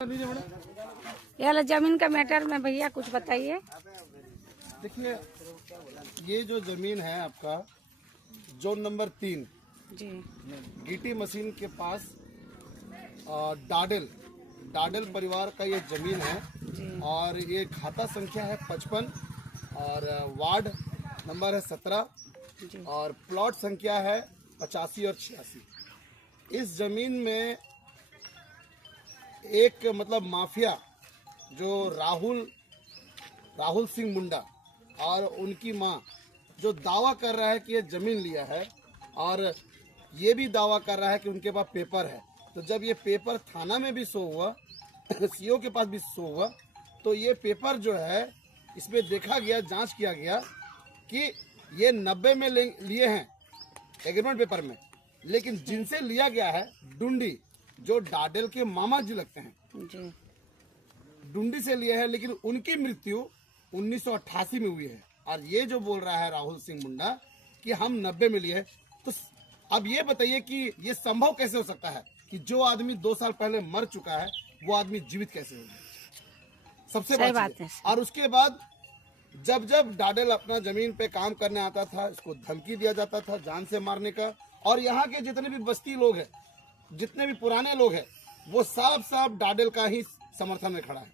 ये जमीन का मैटर में भैया कुछ बताइए। देखिए, ये जो जमीन है आपका जोन नंबर 3 जी, गीटी मशीन के पास डाडल परिवार का ये जमीन है जी, और ये खाता संख्या है 55 और वार्ड नंबर है 17 जी, और प्लॉट संख्या है 85 और 86। इस जमीन में एक मतलब माफिया जो राहुल सिंह मुंडा और उनकी मां जो दावा कर रहा है कि ये जमीन लिया है और ये भी दावा कर रहा है कि उनके पास पेपर है। तो जब ये पेपर थाना में भी शो हुआ सीओ के पास भी शो हुआ तो ये पेपर जो है इसमें देखा गया, जांच किया गया कि ये 90 में लिए हैं एग्रीमेंट पेपर में, लेकिन जिनसे लिया गया है डुंडी जो डाडेल के मामा जी लगते हैं, जी, डुंडी से लिया है, लेकिन उनकी मृत्यु 1988 में हुई है। और ये जो बोल रहा है राहुल सिंह मुंडा कि हम 90 में लिए हैं, तो अब ये बताइए कि ये संभव कैसे हो सकता है कि जो आदमी 2 साल पहले मर चुका है वो आदमी जीवित कैसे होगा? सबसे बड़ी बात है। और उसके बाद जब डाडेल अपना जमीन पे काम करने आता था इसको धमकी दिया जाता था जान से मारने का। और यहाँ के जितने भी बस्ती लोग हैं, जितने भी पुराने लोग हैं, वो साफ डाडेल का ही समर्थन में खड़ा है।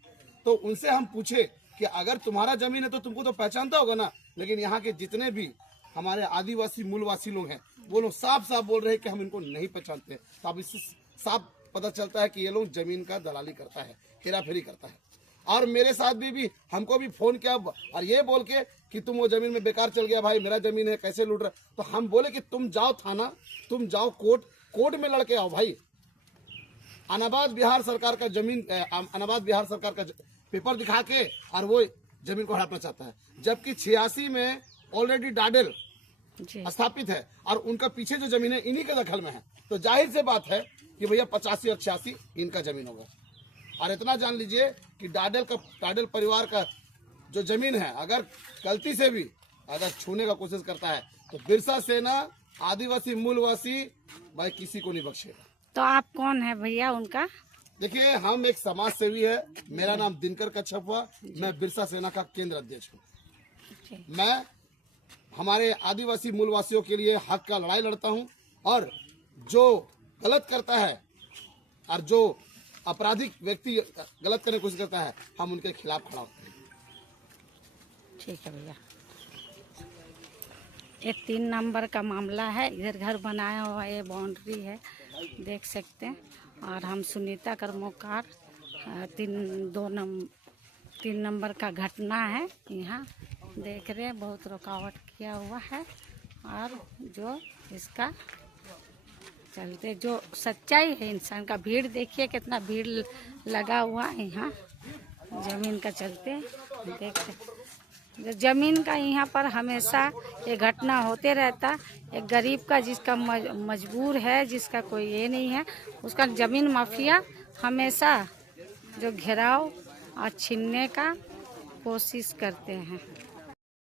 तो उनसे हम पूछे कि अगर तुम्हारा जमीन है तो तुमको तो पहचानता होगा ना, लेकिन यहाँ के जितने भी हमारे आदिवासी मूलवासी लोग हैं वो लोग साफ बोल रहे हैं कि हम इनको नहीं पहचानते। तो अब इससे साफ पता चलता है कि ये लोग जमीन का दलाली करता है, हेराफेरी करता है। और मेरे साथ भी हमको भी फोन किया और ये बोल के कि तुम वो जमीन में बेकार चल गया, भाई मेरा जमीन है कैसे लूट रहा। तो हम बोले कि तुम जाओ थाना, तुम जाओ कोर्ट में लड़के आओ भाई। अनाबाद बिहार सरकार का जमीन, अनाबाद बिहार सरकार का पेपर दिखा के और वो जमीन को हड़पना चाहता है, जबकि 86 में ऑलरेडी डाडेल स्थापित है और उनका पीछे जो जमीन है इन्हीं के दखल में है। तो जाहिर से बात है कि भैया 85 और 86 इनका जमीन होगा। और इतना जान लीजिए कि डाडेल परिवार का जो जमीन है अगर गलती से भी अगर छूने का कोशिश करता है तो बिरसा सेना आदिवासी मूलवासी भाई किसी को नहीं बख्शेगा। तो आप कौन है भैया उनका? देखिए, हम एक समाज सेवी है, मेरा नाम दिनकर कच्छप हुआ, मैं बिरसा सेना का केंद्र अध्यक्ष हूँ। मैं हमारे आदिवासी मूलवासियों के लिए हक का लड़ाई लड़ता हूँ और जो गलत करता है और जो आपराधिक व्यक्ति गलत करने की कोशिश करता है हम उनके खिलाफ खड़ा होते हैं। ठीक है भैया, ये 3 नंबर का मामला है। इधर घर बनाया हुआ ये बाउंड्री है, देख सकते हैं। और हम सुनीता कर्मकार 3 नंबर का घटना है यहाँ देख रहे हैं। बहुत रुकावट किया हुआ है और जो इसका चलते जो सच्चाई है इंसान का, भीड़ देखिए कितना भीड़ लगा हुआ है यहाँ जमीन का चलते देखते। जमीन का यहाँ पर हमेशा ये घटना होते रहता। एक गरीब का जिसका मजबूर है, जिसका कोई ये नहीं है, उसका जमीन माफिया हमेशा जो घेराव और छीनने का कोशिश करते हैं।